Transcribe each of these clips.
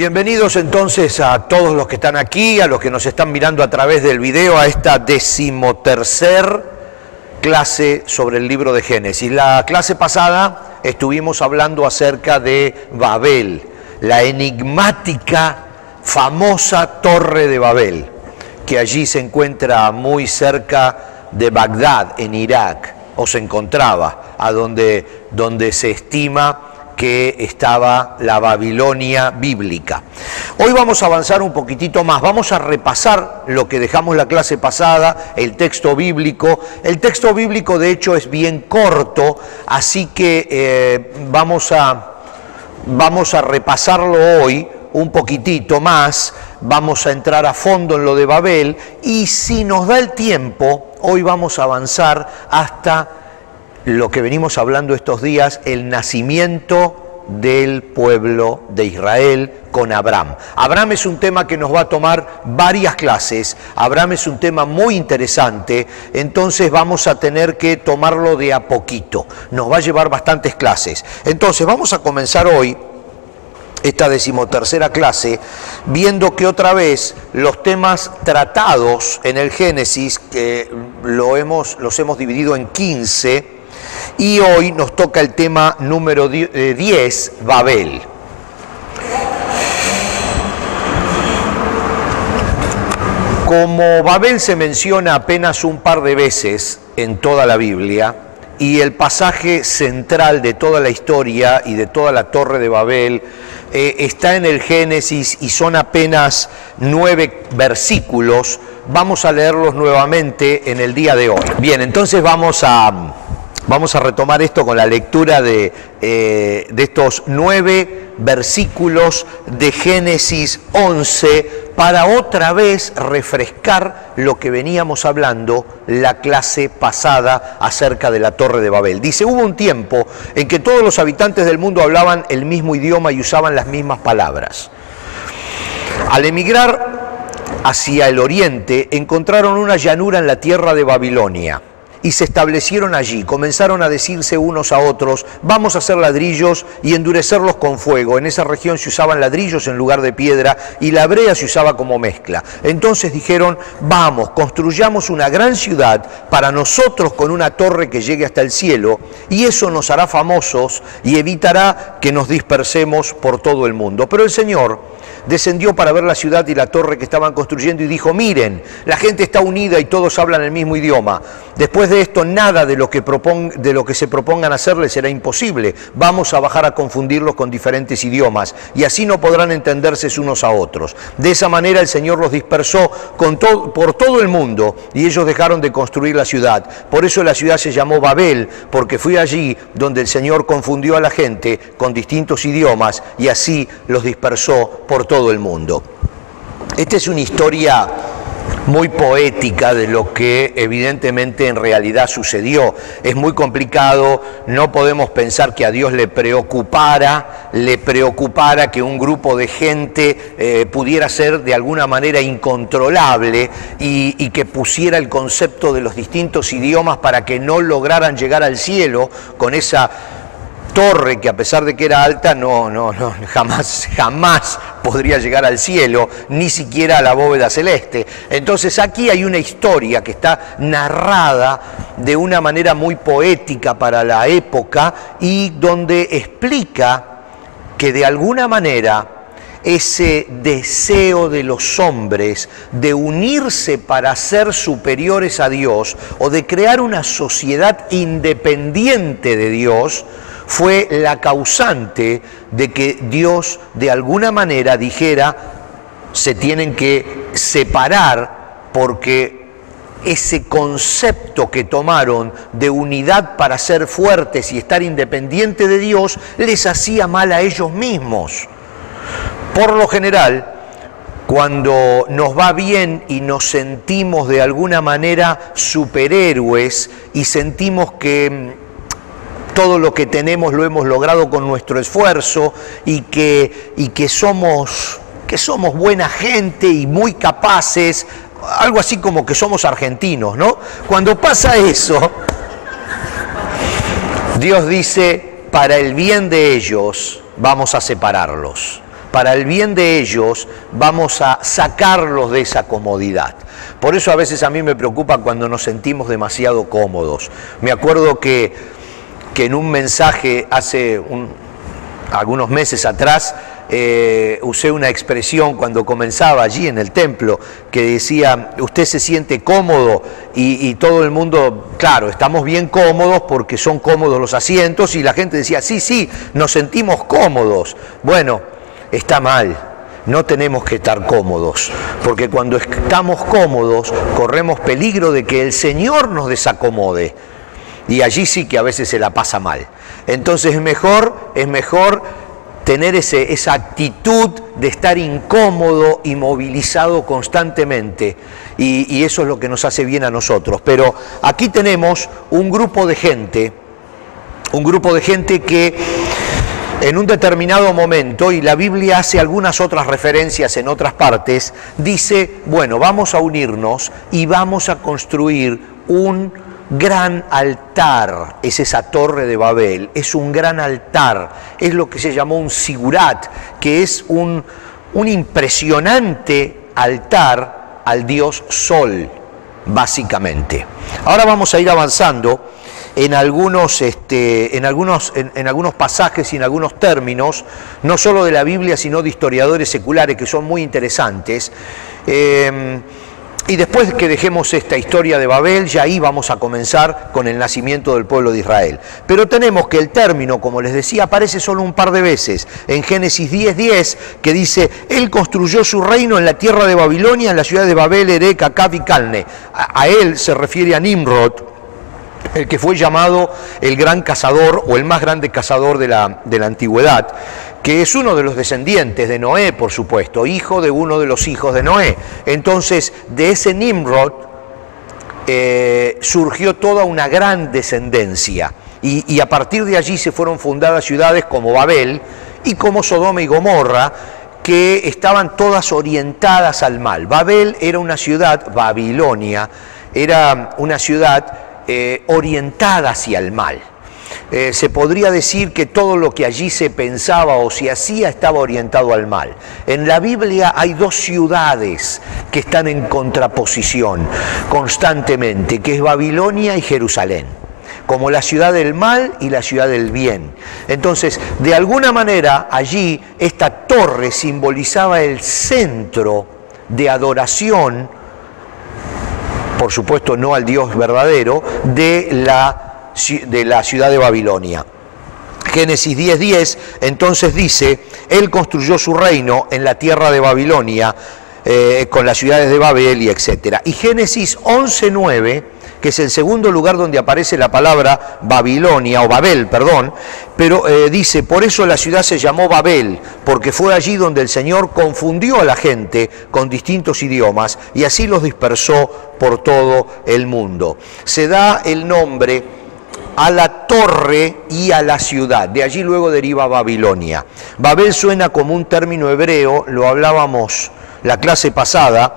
Bienvenidos entonces a todos los que están aquí, a los que nos están mirando a través del video, a esta 13ª clase sobre el libro de Génesis. La clase pasada estuvimos hablando acerca de Babel, la enigmática, famosa Torre de Babel, que allí se encuentra muy cerca de Bagdad, en Irak, o se encontraba, donde se estima que estaba la Babilonia bíblica. Hoy vamos a avanzar un poquitito más, vamos a repasar lo que dejamos la clase pasada, el texto bíblico. El texto bíblico de hecho es bien corto, así que vamos a repasarlo hoy un poquitito más, vamos a entrar a fondo en lo de Babel y si nos da el tiempo, hoy vamos a avanzar hasta lo que venimos hablando estos días, el nacimiento del pueblo de Israel con Abraham. Abraham es un tema que nos va a tomar varias clases, Abraham es un tema muy interesante, entonces vamos a tener que tomarlo de a poquito, nos va a llevar bastantes clases. Entonces vamos a comenzar hoy esta 13ª clase, viendo que otra vez los temas tratados en el Génesis, que los hemos dividido en 15, y hoy nos toca el tema número 10, Babel. Como Babel se menciona apenas un par de veces en toda la Biblia, y el pasaje central de toda la historia y de toda la Torre de Babel está en el Génesis y son apenas 9 versículos, vamos a leerlos nuevamente en el día de hoy. Bien, entonces vamos a retomar esto con la lectura de estos 9 versículos de Génesis 11 para otra vez refrescar lo que veníamos hablando la clase pasada acerca de la Torre de Babel. Dice, hubo un tiempo en que todos los habitantes del mundo hablaban el mismo idioma y usaban las mismas palabras. Al emigrar hacia el oriente, encontraron una llanura en la tierra de Babilonia y se establecieron allí. Comenzaron a decirse unos a otros, vamos a hacer ladrillos y endurecerlos con fuego. En esa región se usaban ladrillos en lugar de piedra y la brea se usaba como mezcla. Entonces dijeron, vamos, construyamos una gran ciudad para nosotros con una torre que llegue hasta el cielo y eso nos hará famosos y evitará que nos dispersemos por todo el mundo. Pero el Señor descendió para ver la ciudad y la torre que estaban construyendo y dijo, miren, la gente está unida y todos hablan el mismo idioma. Después de esto, nada de lo que se propongan hacerles será imposible. Vamos a bajar a confundirlos con diferentes idiomas y así no podrán entenderse unos a otros. De esa manera el Señor los dispersó por todo el mundo y ellos dejaron de construir la ciudad. Por eso la ciudad se llamó Babel, porque fue allí donde el Señor confundió a la gente con distintos idiomas y así los dispersó por todo el mundo. Esta es una historia muy poética de lo que evidentemente en realidad sucedió. Es muy complicado, no podemos pensar que a Dios le preocupara que un grupo de gente pudiera ser de alguna manera incontrolable y que pusiera el concepto de los distintos idiomas para que no lograran llegar al cielo con esa torre que a pesar de que era alta, jamás podría llegar al cielo, ni siquiera a la bóveda celeste. Entonces aquí hay una historia que está narrada de una manera muy poética para la época y donde explica que de alguna manera ese deseo de los hombres de unirse para ser superiores a Dios o de crear una sociedad independiente de Dios fue la causante de que Dios de alguna manera dijera se tienen que separar porque ese concepto que tomaron de unidad para ser fuertes y estar independientes de Dios les hacía mal a ellos mismos. Por lo general, cuando nos va bien y nos sentimos de alguna manera superhéroes y sentimos que todo lo que tenemos lo hemos logrado con nuestro esfuerzo y que somos buena gente y muy capaces, algo así como que somos argentinos, ¿no? Cuando pasa eso, Dios dice, para el bien de ellos vamos a separarlos. para el bien de ellos, vamos a sacarlos de esa comodidad. Por eso a veces a mí me preocupa cuando nos sentimos demasiado cómodos. Me acuerdo que en un mensaje hace algunos meses atrás, usé una expresión cuando comenzaba allí en el templo que decía, usted se siente cómodo, y todo el mundo, claro, estamos bien cómodos porque son cómodos los asientos, y la gente decía, sí, sí, nos sentimos cómodos. Bueno, está mal, no tenemos que estar cómodos, porque cuando estamos cómodos corremos peligro de que el Señor nos desacomode, y allí sí que a veces se la pasa mal. Entonces es mejor tener esa actitud de estar incómodo y movilizado constantemente, y eso es lo que nos hace bien a nosotros. Pero aquí tenemos un grupo de gente que en un determinado momento, y la Biblia hace algunas otras referencias en otras partes, dice, bueno, vamos a unirnos y vamos a construir un gran altar. Es esa torre de Babel, es un gran altar, es lo que se llamó un sigurat, que es un impresionante altar al dios Sol, básicamente. Ahora vamos a ir avanzando en algunos pasajes y en algunos términos, no solo de la Biblia, sino de historiadores seculares que son muy interesantes. Y después que dejemos esta historia de Babel, ya ahí vamos a comenzar con el nacimiento del pueblo de Israel. Pero tenemos que el término, como les decía, aparece solo un par de veces. En Génesis 10:10, que dice, él construyó su reino en la tierra de Babilonia, en la ciudad de Babel, Erec, Acab y Calne. A él se refiere a Nimrod, el que fue llamado el gran cazador o el más grande cazador de la antigüedad, que es uno de los descendientes de Noé, por supuesto, hijo de uno de los hijos de Noé. Entonces, de ese Nimrod surgió toda una gran descendencia, y a partir de allí se fueron fundadas ciudades como Babel y como Sodoma y Gomorra, que estaban todas orientadas al mal. Babel era una ciudad, Babilonia, era una ciudad orientada hacia el mal. Se podría decir que todo lo que allí se pensaba o se hacía estaba orientado al mal. En la Biblia hay dos ciudades que están en contraposición constantemente, que es Babilonia y Jerusalén, como la ciudad del mal y la ciudad del bien. Entonces, de alguna manera, allí esta torre simbolizaba el centro de adoración, por supuesto no al Dios verdadero, de la ciudad de Babilonia. Génesis 10:10 entonces dice, él construyó su reino en la tierra de Babilonia, con las ciudades de Babel y etcétera. Y Génesis 11:9, que es el segundo lugar donde aparece la palabra Babilonia, o Babel, perdón, pero dice, por eso la ciudad se llamó Babel, porque fue allí donde el Señor confundió a la gente con distintos idiomas y así los dispersó por todo el mundo. Se da el nombre a la torre y a la ciudad, de allí luego deriva Babilonia. Babel suena como un término hebreo, lo hablábamos la clase pasada,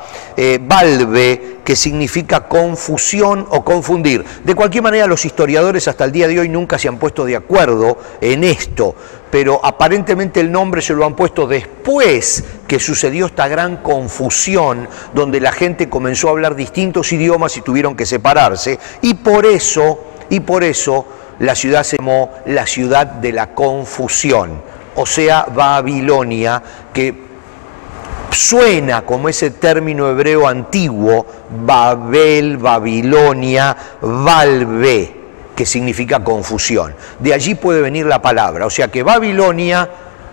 balbe, que significa confusión o confundir. De cualquier manera, los historiadores hasta el día de hoy nunca se han puesto de acuerdo en esto, pero aparentemente el nombre se lo han puesto después que sucedió esta gran confusión, donde la gente comenzó a hablar distintos idiomas y tuvieron que separarse, y por eso la ciudad se llamó la ciudad de la confusión, o sea, Babilonia, que suena como ese término hebreo antiguo, Babel, Babilonia, Balbe, que significa confusión. De allí puede venir la palabra, o sea que Babilonia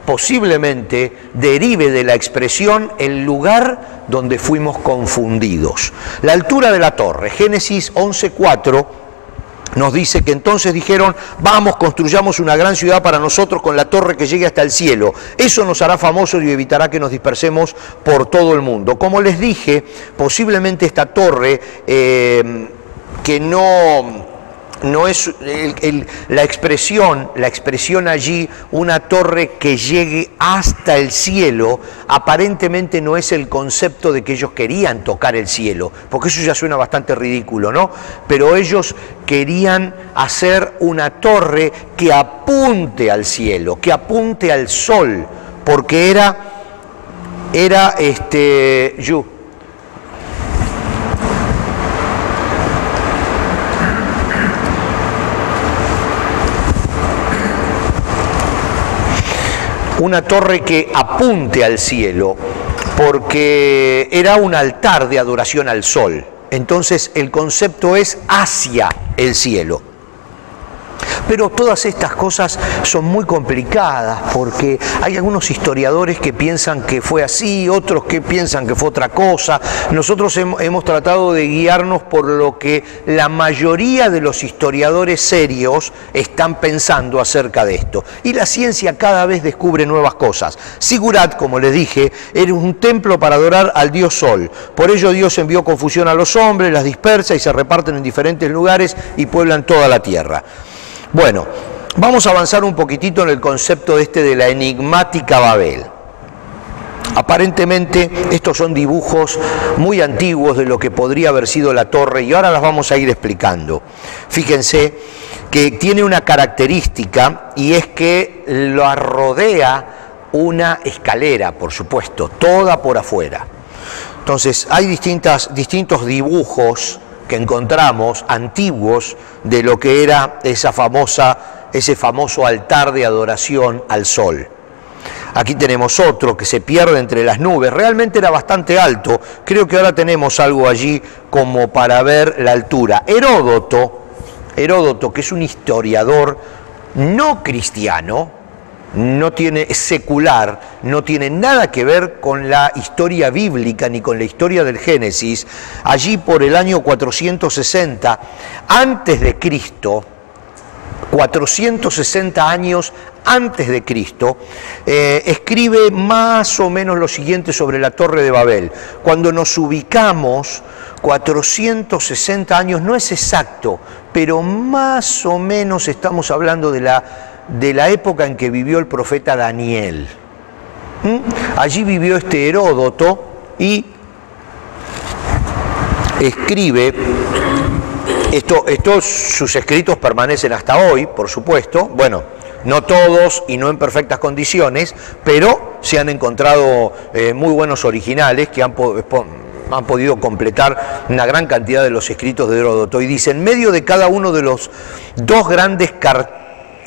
posiblemente derive de la expresión el lugar donde fuimos confundidos. La altura de la torre, Génesis 11:4, nos dice que entonces dijeron, vamos, construyamos una gran ciudad para nosotros con la torre que llegue hasta el cielo. Eso nos hará famosos y evitará que nos dispersemos por todo el mundo. Como les dije, posiblemente esta torre, que no es la expresión allí, una torre que llegue hasta el cielo, aparentemente no es el concepto de que ellos querían tocar el cielo, porque eso ya suena bastante ridículo, ¿no? Pero ellos querían hacer una torre que apunte al cielo, que apunte al sol. porque una torre que apunte al cielo, porque era un altar de adoración al sol. Entonces el concepto es hacia el cielo. Pero todas estas cosas son muy complicadas porque hay algunos historiadores que piensan que fue así, otros que piensan que fue otra cosa. Nosotros hemos tratado de guiarnos por lo que la mayoría de los historiadores serios están pensando acerca de esto. Y la ciencia cada vez descubre nuevas cosas. Sigurat, como les dije, era un templo para adorar al dios Sol. Por ello Dios envió confusión a los hombres, las dispersa y se reparten en diferentes lugares y pueblan toda la tierra. Bueno, vamos a avanzar un poquitito en el concepto de la enigmática Babel. Aparentemente estos son dibujos muy antiguos de lo que podría haber sido la torre y ahora las vamos a ir explicando. Fíjense que tiene una característica y es que la rodea una escalera, por supuesto, toda por afuera. Entonces hay distintos dibujos que encontramos antiguos de lo que era ese famoso altar de adoración al sol. Aquí tenemos otro que se pierde entre las nubes, realmente era bastante alto, creo que ahora tenemos algo allí como para ver la altura. Heródoto, que es un historiador no cristiano, es secular, no tiene nada que ver con la historia bíblica ni con la historia del Génesis. Allí por el año 460 antes de Cristo, 460 años antes de Cristo, escribe más o menos lo siguiente sobre la Torre de Babel. Cuando nos ubicamos, 460 años no es exacto, pero más o menos estamos hablando de la época en que vivió el profeta Daniel. Allí vivió este Heródoto y escribe, sus escritos permanecen hasta hoy, por supuesto, bueno, no todos y no en perfectas condiciones, pero se han encontrado muy buenos originales que han podido completar una gran cantidad de los escritos de Heródoto. Y dice, en medio de cada uno de los dos grandes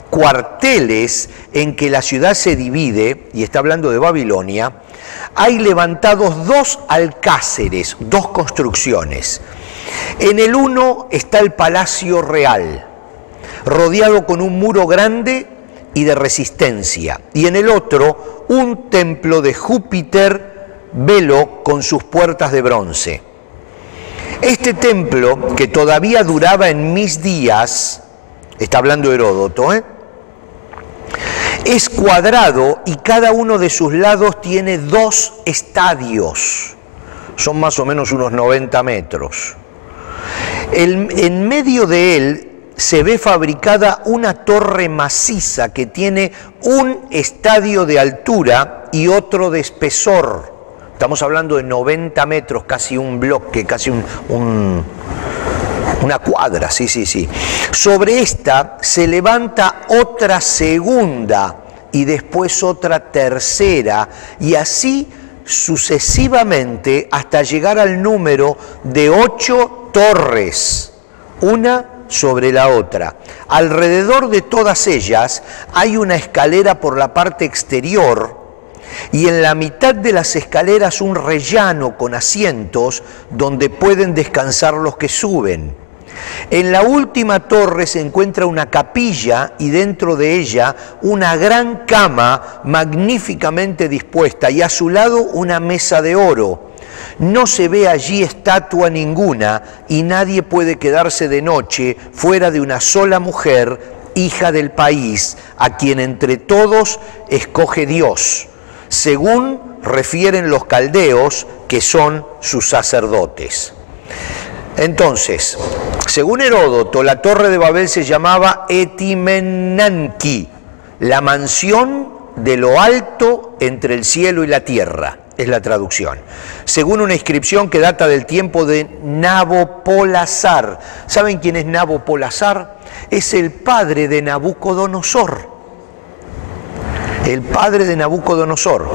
cuarteles en que la ciudad se divide, y está hablando de Babilonia, hay levantados dos alcázares, dos construcciones. En el uno está el palacio real, rodeado con un muro grande y de resistencia, y en el otro un templo de Júpiter, Belo, con sus puertas de bronce. Este templo, que todavía duraba en mis días, está hablando Heródoto, es cuadrado y cada uno de sus lados tiene dos estadios, son más o menos unos 90 metros. En medio de él se ve fabricada una torre maciza que tiene un estadio de altura y otro de espesor. Estamos hablando de 90 metros, casi un bloque, casi una cuadra, sí. Sobre esta se levanta otra segunda y después otra tercera y así sucesivamente hasta llegar al número de 8 torres, una sobre la otra. Alrededor de todas ellas hay una escalera por la parte exterior y en la mitad de las escaleras un rellano con asientos donde pueden descansar los que suben. En la última torre se encuentra una capilla y dentro de ella una gran cama magníficamente dispuesta y a su lado una mesa de oro. No se ve allí estatua ninguna y nadie puede quedarse de noche fuera de una sola mujer, hija del país, a quien entre todos escoge Dios, según refieren los caldeos, que son sus sacerdotes. Entonces, según Heródoto, la Torre de Babel se llamaba Etimenanki, la mansión de lo alto entre el cielo y la tierra, es la traducción. Según una inscripción que data del tiempo de Nabopolassar. ¿Saben quién es Nabopolassar? Es el padre de Nabucodonosor. el padre de Nabucodonosor.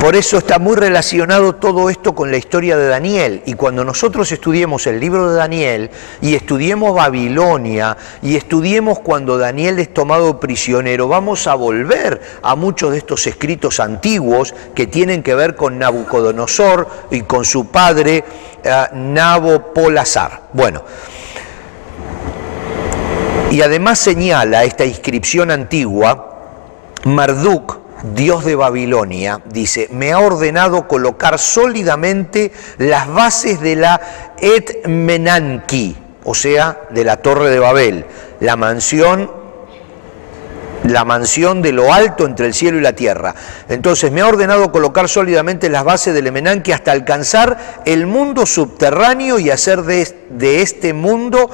Por eso está muy relacionado todo esto con la historia de Daniel. Y cuando nosotros estudiemos el libro de Daniel y estudiemos Babilonia y estudiemos cuando Daniel es tomado prisionero, vamos a volver a muchos de estos escritos antiguos que tienen que ver con Nabucodonosor y con su padre Nabopolassar. Bueno, y además señala esta inscripción antigua, Marduk, dios de Babilonia, dice, me ha ordenado colocar sólidamente las bases de la Etmenanki, o sea, de la Torre de Babel, la mansión de lo alto entre el cielo y la tierra. Entonces me ha ordenado colocar sólidamente las bases del Emenanki hasta alcanzar el mundo subterráneo y hacer de este modo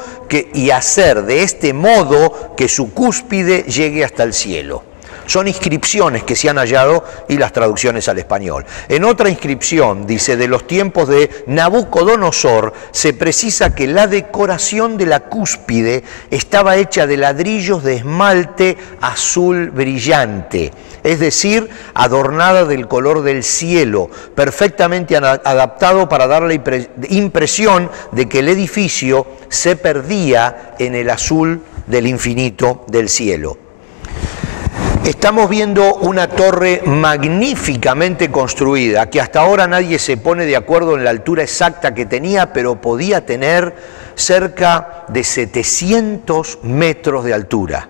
que su cúspide llegue hasta el cielo. Son inscripciones que se han hallado y las traducciones al español. En otra inscripción, dice, de los tiempos de Nabucodonosor, se precisa que la decoración de la cúspide estaba hecha de ladrillos de esmalte azul brillante, es decir, adornada del color del cielo, perfectamente adaptado para dar la impresión de que el edificio se perdía en el azul del infinito del cielo. Estamos viendo una torre magníficamente construida, que hasta ahora nadie se pone de acuerdo en la altura exacta que tenía, pero podía tener cerca de 700 metros de altura.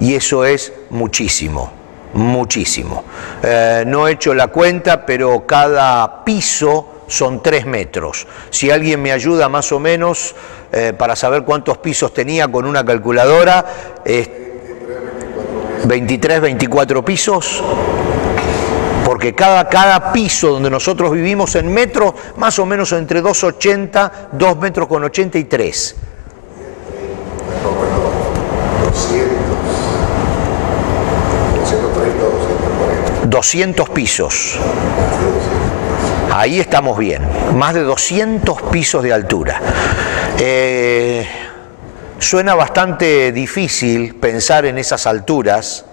Y eso es muchísimo, muchísimo. No he hecho la cuenta, pero cada piso son 3 metros. Si alguien me ayuda más o menos para saber cuántos pisos tenía con una calculadora, 23, 24 pisos, porque cada piso donde nosotros vivimos en metros, más o menos entre 2,80, 2 metros con 83. 200 pisos. Ahí estamos bien, más de 200 pisos de altura. Suena bastante difícil pensar en esas alturas.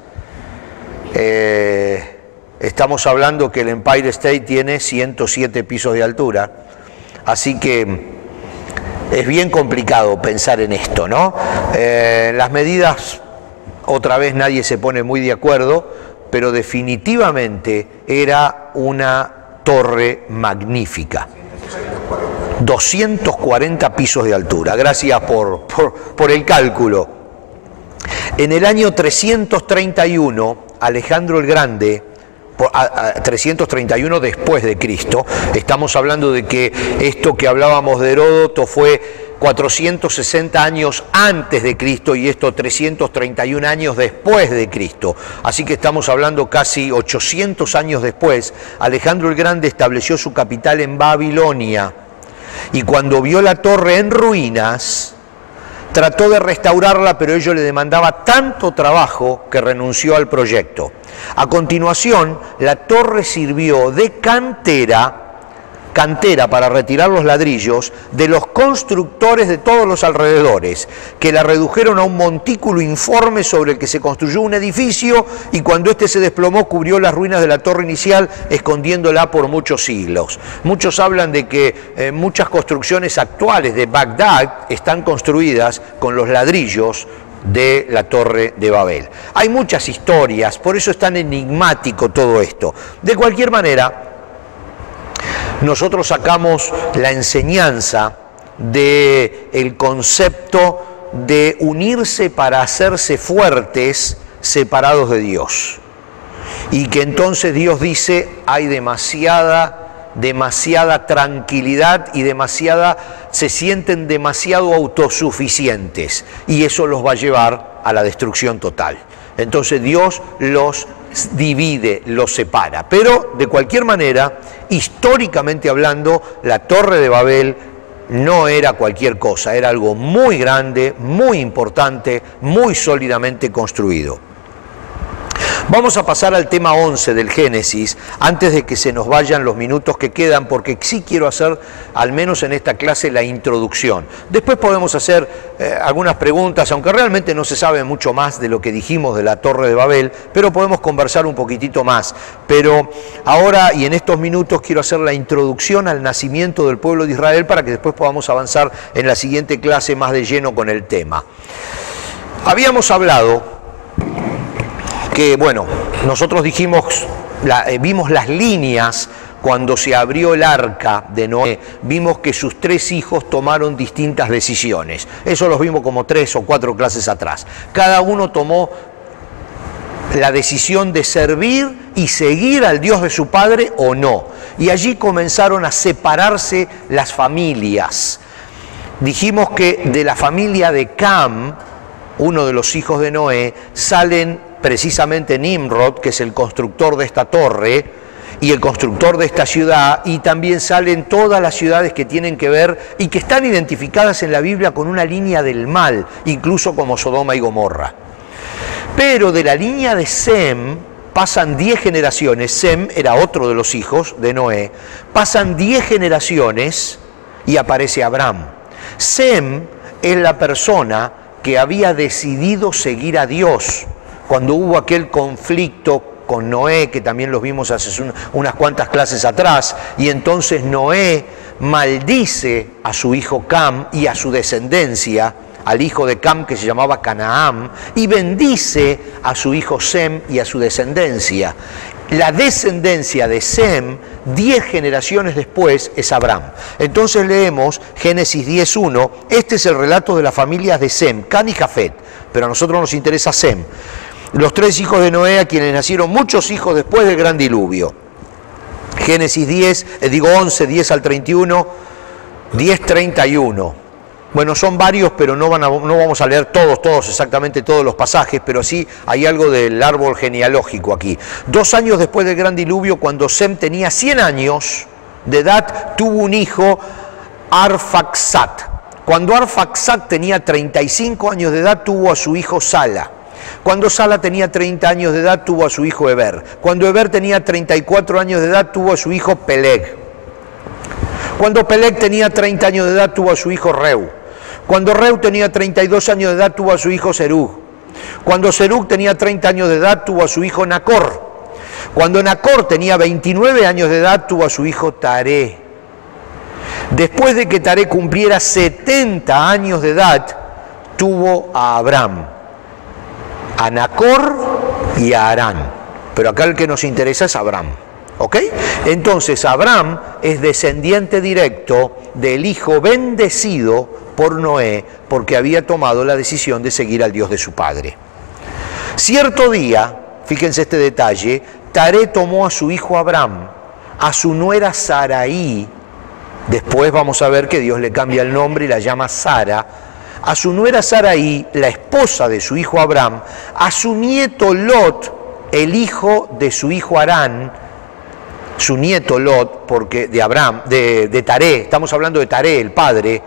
Estamos hablando que el Empire State tiene 107 pisos de altura, así que es bien complicado pensar en esto, ¿no? Las medidas, otra vez nadie se pone muy de acuerdo, pero definitivamente era una torre magnífica. 240 pisos de altura, gracias por el cálculo. En el año 331, Alejandro el Grande, 331 después de Cristo, estamos hablando de que esto que hablábamos de Heródoto fue 460 años antes de Cristo y esto 331 años después de Cristo. Así que estamos hablando casi 800 años después. Alejandro el Grande estableció su capital en Babilonia. Y cuando vio la torre en ruinas, trató de restaurarla, pero ello le demandaba tanto trabajo que renunció al proyecto. A continuación, la torre sirvió de cantera para retirar los ladrillos de los constructores de todos los alrededores, que la redujeron a un montículo informe sobre el que se construyó un edificio y cuando éste se desplomó cubrió las ruinas de la torre inicial, escondiéndola por muchos siglos. Muchos hablan de que muchas construcciones actuales de Bagdad están construidas con los ladrillos de la Torre de Babel. Hay muchas historias, por eso es tan enigmático todo esto. De cualquier manera, nosotros sacamos la enseñanza del concepto de unirse para hacerse fuertes separados de Dios. Y que entonces Dios dice, hay demasiada tranquilidad y se sienten demasiado autosuficientes y eso los va a llevar a la destrucción total. Entonces Dios los divide, los separa. Pero de cualquier manera, históricamente hablando, la Torre de Babel no era cualquier cosa, era algo muy grande, muy importante, muy sólidamente construido. Vamos a pasar al tema 11 del Génesis, antes de que se nos vayan los minutos que quedan, porque sí quiero hacer, al menos en esta clase, la introducción. Después podemos hacer algunas preguntas, aunque realmente no se sabe mucho más de lo que dijimos de la Torre de Babel, pero podemos conversar un poquitito más. Pero ahora y en estos minutos quiero hacer la introducción al nacimiento del pueblo de Israel para que después podamos avanzar en la siguiente clase más de lleno con el tema. Habíamos hablado que, bueno, nosotros dijimos, vimos las líneas cuando se abrió el arca de Noé, vimos que sus 3 hijos tomaron distintas decisiones. Eso los vimos como 3 o 4 clases atrás. Cada uno tomó la decisión de servir y seguir al Dios de su padre o no. Y allí comenzaron a separarse las familias. Dijimos que de la familia de Cam, uno de los hijos de Noé, salen precisamente Nimrod, que es el constructor de esta torre y el constructor de esta ciudad, y también salen todas las ciudades que tienen que ver y que están identificadas en la Biblia con una línea del mal, incluso como Sodoma y Gomorra. Pero de la línea de Sem pasan 10 generaciones, Sem era otro de los hijos de Noé, pasan 10 generaciones y aparece Abraham. Sem es la persona que había decidido seguir a Dios cuando hubo aquel conflicto con Noé, que también los vimos hace unas cuantas clases atrás, y entonces Noé maldice a su hijo Cam y a su descendencia, al hijo de Cam que se llamaba Canaán, y bendice a su hijo Sem y a su descendencia. La descendencia de Sem, 10 generaciones después, es Abraham. Entonces leemos Génesis 10:1, este es el relato de las familias de Sem, Can y Jafet, pero a nosotros nos interesa Sem. Los 3 hijos de Noé, a quienes nacieron muchos hijos después del gran diluvio. Génesis 11, 10 al 31, 10, 31. Bueno, son varios, pero no vamos a leer exactamente todos los pasajes, pero sí hay algo del árbol genealógico aquí. 2 años después del gran diluvio, cuando Sem tenía 100 años de edad, tuvo un hijo, Arfaxad. Cuando Arfaxad tenía 35 años de edad, tuvo a su hijo Sala. Cuando Sala tenía 30 años de edad, tuvo a su hijo Eber. Cuando Eber tenía 34 años de edad, tuvo a su hijo Peleg. Cuando Peleg tenía 30 años de edad, tuvo a su hijo Reu. Cuando Reu tenía 32 años de edad, tuvo a su hijo Serug. Cuando Serug tenía 30 años de edad, tuvo a su hijo Nacor. Cuando Nacor tenía 29 años de edad, tuvo a su hijo Taré. Después de que Taré cumpliera 70 años de edad, tuvo a Abraham, a Nacor y a Harán. Pero acá el que nos interesa es Abraham. ¿Ok? Entonces Abraham es descendiente directo del hijo bendecido por Noé, porque había tomado la decisión de seguir al Dios de su padre. Cierto día, fíjense este detalle, Taré tomó a su hijo Abraham, a su nuera Sarai, después vamos a ver que Dios le cambia el nombre y la llama Sara, a su nuera Sarai, la esposa de su hijo Abraham, a su nieto Lot, el hijo de su hijo Harán, su nieto Lot, porque de Abraham, de Taré, estamos hablando de Taré, el padre,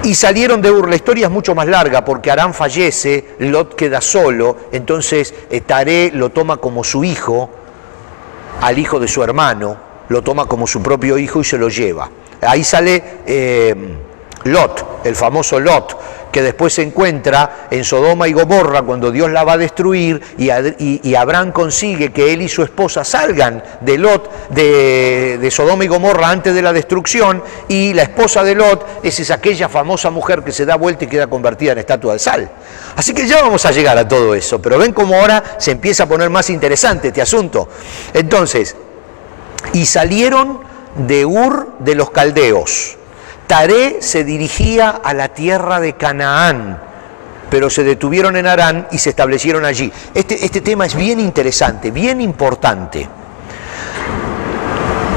y salieron de Ur. La historia es mucho más larga porque Harán fallece, Lot queda solo, entonces Taré lo toma como su hijo, al hijo de su hermano, lo toma como su propio hijo y se lo lleva. Ahí sale Lot, el famoso Lot, que después se encuentra en Sodoma y Gomorra cuando Dios la va a destruir y Abraham consigue que él y su esposa salgan de Lot, de Sodoma y Gomorra antes de la destrucción, y la esposa de Lot es aquella famosa mujer que se da vuelta y queda convertida en estatua de sal. Así que ya vamos a llegar a todo eso, pero ven cómo ahora se empieza a poner más interesante este asunto. Entonces, y salieron de Ur de los caldeos. Taré se dirigía a la tierra de Canaán, pero se detuvieron en Harán y se establecieron allí. Este tema es bien interesante, bien importante.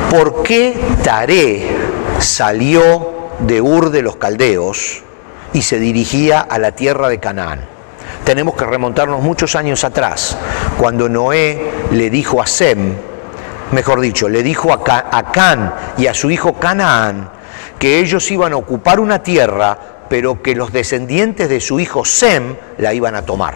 ¿Por qué Taré salió de Ur de los caldeos y se dirigía a la tierra de Canaán? Tenemos que remontarnos muchos años atrás, cuando Noé le dijo a Sem, mejor dicho, le dijo a Can y a su hijo Canaán, que ellos iban a ocupar una tierra, pero que los descendientes de su hijo Sem la iban a tomar.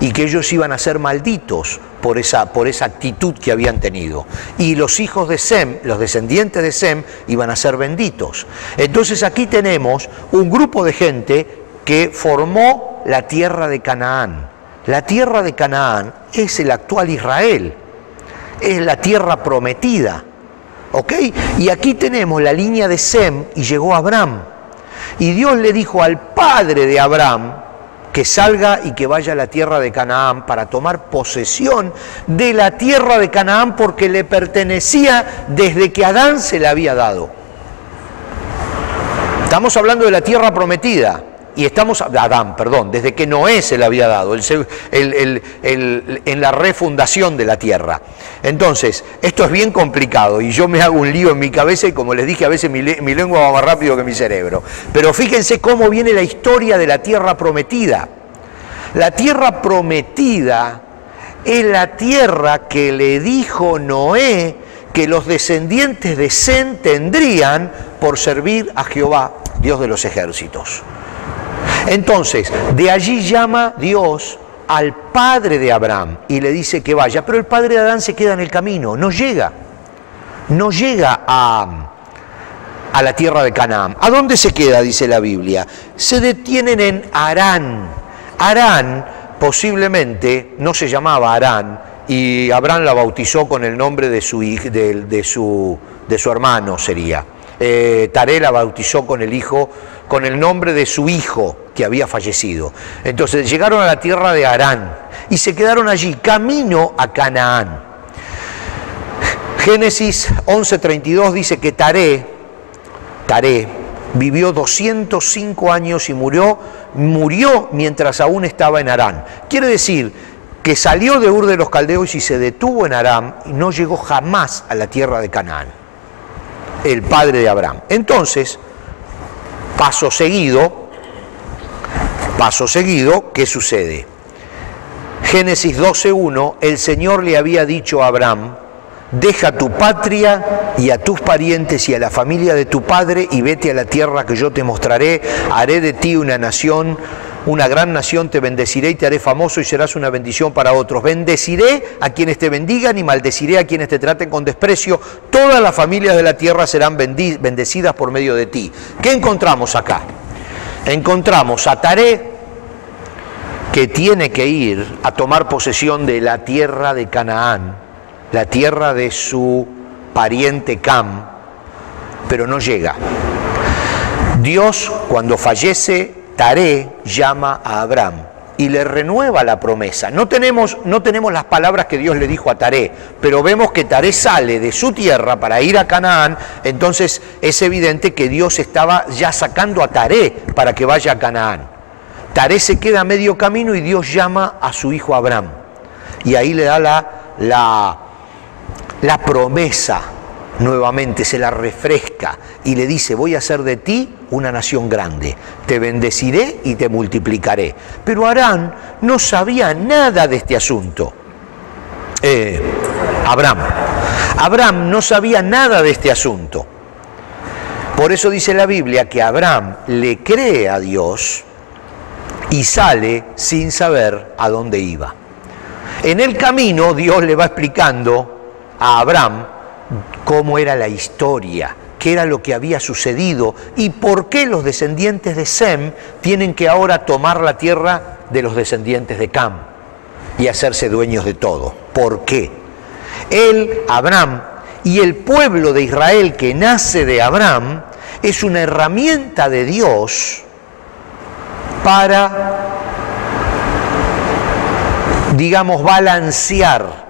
y que ellos iban a ser malditos por esa actitud que habían tenido. Y los hijos de Sem, los descendientes de Sem, iban a ser benditos. Entonces aquí tenemos un grupo de gente que formó la tierra de Canaán. La tierra de Canaán es el actual Israel, es la tierra prometida. ¿Ok? Y aquí tenemos la línea de Sem y llegó Abraham. Y Dios le dijo al padre de Abraham que salga y que vaya a la tierra de Canaán para tomar posesión de la tierra de Canaán porque le pertenecía desde que Adán se la había dado. Estamos hablando de la tierra prometida. Y estamos, Adán, perdón, desde que Noé se le había dado, en la refundación de la tierra. Entonces, esto es bien complicado y yo me hago un lío en mi cabeza y como les dije, a veces mi lengua va más rápido que mi cerebro. Pero fíjense cómo viene la historia de la tierra prometida. La tierra prometida es la tierra que le dijo Noé que los descendientes de Sem tendrían por servir a Jehová, Dios de los ejércitos. Entonces, de allí llama Dios al padre de Abraham y le dice que vaya, pero el padre de Adán se queda en el camino, no llega a la tierra de Canaán. ¿A dónde se queda? Dice la Biblia. Se detienen en Harán. Harán posiblemente no se llamaba Harán y Abraham la bautizó con el nombre de su hermano sería. Taré la bautizó con el nombre de su hijo que había fallecido. Entonces llegaron a la tierra de Harán y se quedaron allí, camino a Canaán. Génesis 11:32 dice que Taré vivió 205 años y murió mientras aún estaba en Harán. Quiere decir que salió de Ur de los Caldeos y se detuvo en Harán y no llegó jamás a la tierra de Canaán, el padre de Abraham. Entonces, paso seguido, ¿qué sucede? Génesis 12:1, el Señor le había dicho a Abraham, deja tu patria y a tus parientes y a la familia de tu padre y vete a la tierra que yo te mostraré, haré de ti una nación, una gran nación, te bendeciré y te haré famoso y serás una bendición para otros. Bendeciré a quienes te bendigan y maldeciré a quienes te traten con desprecio. Todas las familias de la tierra serán bendecidas por medio de ti. ¿Qué encontramos acá? Encontramos a Taré, que tiene que ir a tomar posesión de la tierra de Canaán, la tierra de su pariente Cam, pero no llega. Dios, cuando fallece Taré, llama a Abraham y le renueva la promesa. No tenemos las palabras que Dios le dijo a Taré, pero vemos que Taré sale de su tierra para ir a Canaán, entonces es evidente que Dios estaba ya sacando a Taré para que vaya a Canaán. Taré se queda a medio camino y Dios llama a su hijo Abraham y ahí le da la promesa nuevamente, se la refresca y le dice, voy a hacer de ti una nación grande, te bendeciré y te multiplicaré. Pero Abraham no sabía nada de este asunto. Abraham no sabía nada de este asunto. Por eso dice la Biblia que Abraham le cree a Dios y sale sin saber a dónde iba. En el camino Dios le va explicando a Abraham cómo era la historia, qué era lo que había sucedido y por qué los descendientes de Sem tienen que ahora tomar la tierra de los descendientes de Cam y hacerse dueños de todo. ¿Por qué? Él, Abraham, y el pueblo de Israel que nace de Abraham es una herramienta de Dios para, digamos, balancear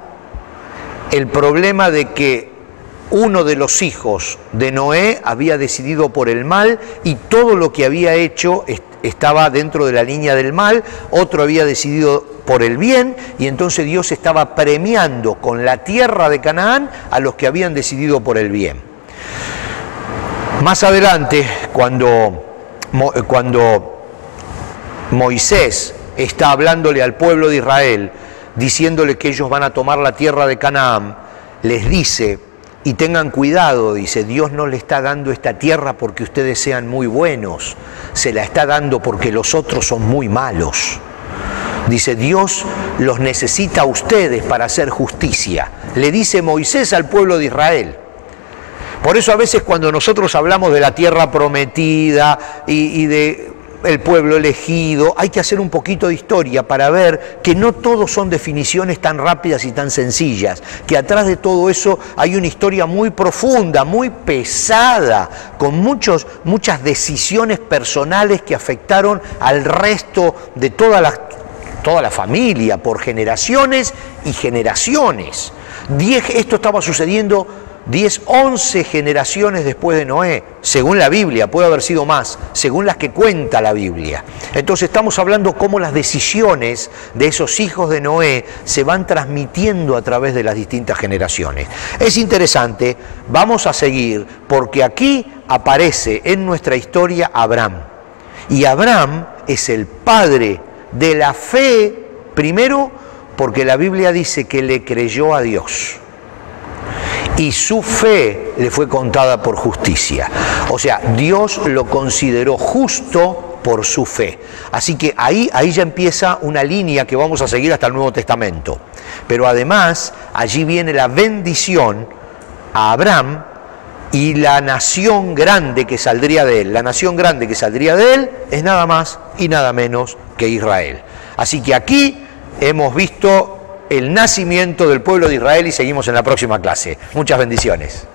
el problema de que uno de los hijos de Noé había decidido por el mal y todo lo que había hecho estaba dentro de la línea del mal, otro había decidido por el bien y entonces Dios estaba premiando con la tierra de Canaán a los que habían decidido por el bien. Más adelante, cuando Moisés está hablándole al pueblo de Israel, diciéndole que ellos van a tomar la tierra de Canaán, les dice, y tengan cuidado, dice, Dios no le está dando esta tierra porque ustedes sean muy buenos, se la está dando porque los otros son muy malos. Dice, Dios los necesita a ustedes para hacer justicia. Le dice Moisés al pueblo de Israel. Por eso a veces cuando nosotros hablamos de la tierra prometida y de el pueblo elegido, hay que hacer un poquito de historia para ver que no todos son definiciones tan rápidas y tan sencillas, que atrás de todo eso hay una historia muy profunda, muy pesada, con muchas decisiones personales que afectaron al resto de toda la familia, por generaciones y generaciones. Esto estaba sucediendo 10, 11 generaciones después de Noé, según la Biblia, puede haber sido más, según las que cuenta la Biblia. Entonces estamos hablando cómo las decisiones de esos hijos de Noé se van transmitiendo a través de las distintas generaciones. Es interesante, vamos a seguir, porque aquí aparece en nuestra historia Abraham. Y Abraham es el padre de la fe, primero porque la Biblia dice que le creyó a Dios. Y su fe le fue contada por justicia. O sea, Dios lo consideró justo por su fe. Así que ahí ya empieza una línea que vamos a seguir hasta el Nuevo Testamento. Pero además, allí viene la bendición a Abraham y la nación grande que saldría de él. La nación grande que saldría de él es nada más y nada menos que Israel. Así que aquí hemos visto el nacimiento del pueblo de Israel y seguimos en la próxima clase. Muchas bendiciones.